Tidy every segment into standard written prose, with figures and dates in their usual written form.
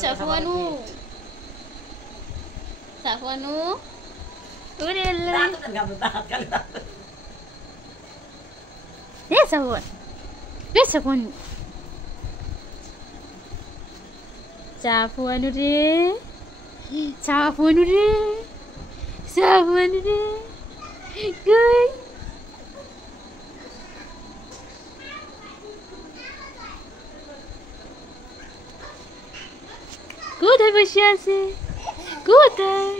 Safuanu. Safuanu. Udah lah. Safuan. Safuanu. Safuanu deh. Safuanu deh. Safuanu deh. Good. কোথায় বসে আছে কোথায়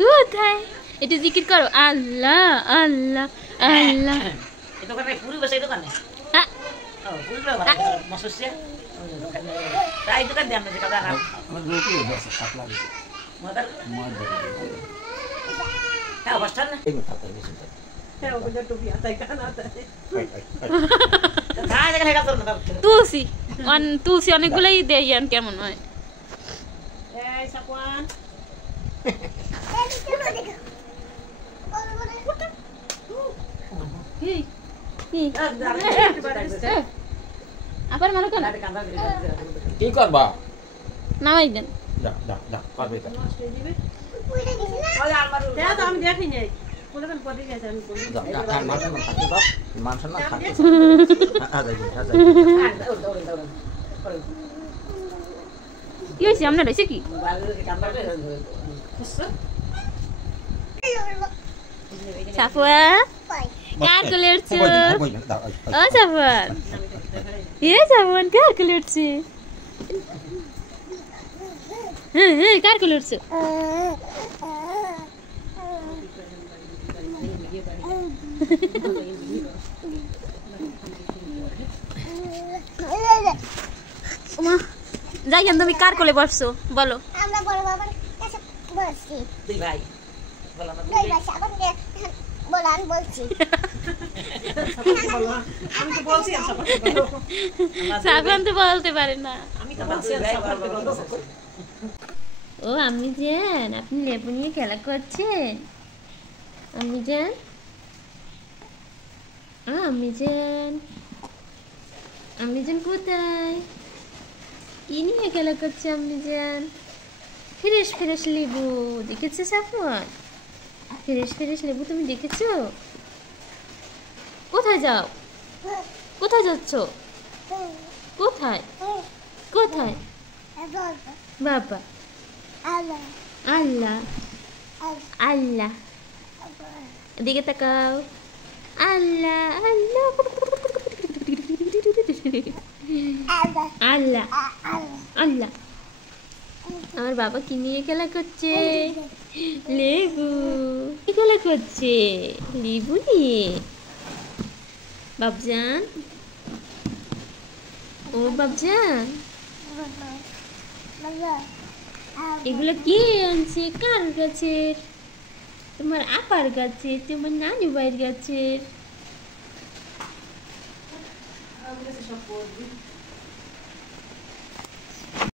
কোথায় এটা জিকির করো আল্লাহ আল্লাহ আল্লাহ এই দোকানে পুরি বসে দোকানে হ্যাঁ ও পুরি বাবা মসুসে তাই দোকান দিয়ে আমরা যে কথা আমার রুটি বস কাটলা দিই মদার হ্যাঁ বসছেন না এই কথা তো বেশি হ্যাঁ ওটা টুপি আতাই কান আতাই হ্যাঁ দেখে গেল না তুলসী অনেকগুলাই দেয়ান কেমন হয় এই সাপওয়ান আবার মারো কেন কি করবা নামাই দেন যা যা যা পারবে তা আমি দেখি নাই কোনখান পড়ে গেছে আমি বলি মানসন না থাকে কি হয়েছে আপনার হয়েছে কি সাফুয়া কার কোলে উঠছো ও সাফুয়ান সাফুয়ান কার কোলে উঠছে হ্যাঁ কার কোলে উঠছো যাই তুমি কার কোলে বসছো বলো আমরা বড় বাবার কাছে বসছি দুই ভাই বলা না দুই ভাই সাবানকে বলা আমি বলছি আমি তো বলছি সাবান তো বলতে পারে না আমি তো বলছি ও আমি জান আপনি লেবু নিয়ে খেলা করছেন আমি জান আমি জান কোথায় কি নিয়ে খেলা করছে আপনি জান ফ্রেশ ফ্রেশ লেবু দেখেছো সাফওয়ান ফ্রেশ ফ্রেশ লেবু তুমি দেখেছো কোথায় যাও কোথায় যাচ্ছ কোথায় কোথায় বাবা আল্লাহ আল্লাহ আল্লাহ এদিকে তাকাও আল্লাহ আল্লাহ আল্লাহ আল্লাহ আমার বাবা কি নিয়ে খেলা করছে লেবু কি খেলা করছে লেবু নিয়ে বাবজান ও বাবজান এগুলো কে আনছে কার গাছের তোমার আপার গাছের তোমার নানু ভাইয়ের গাছের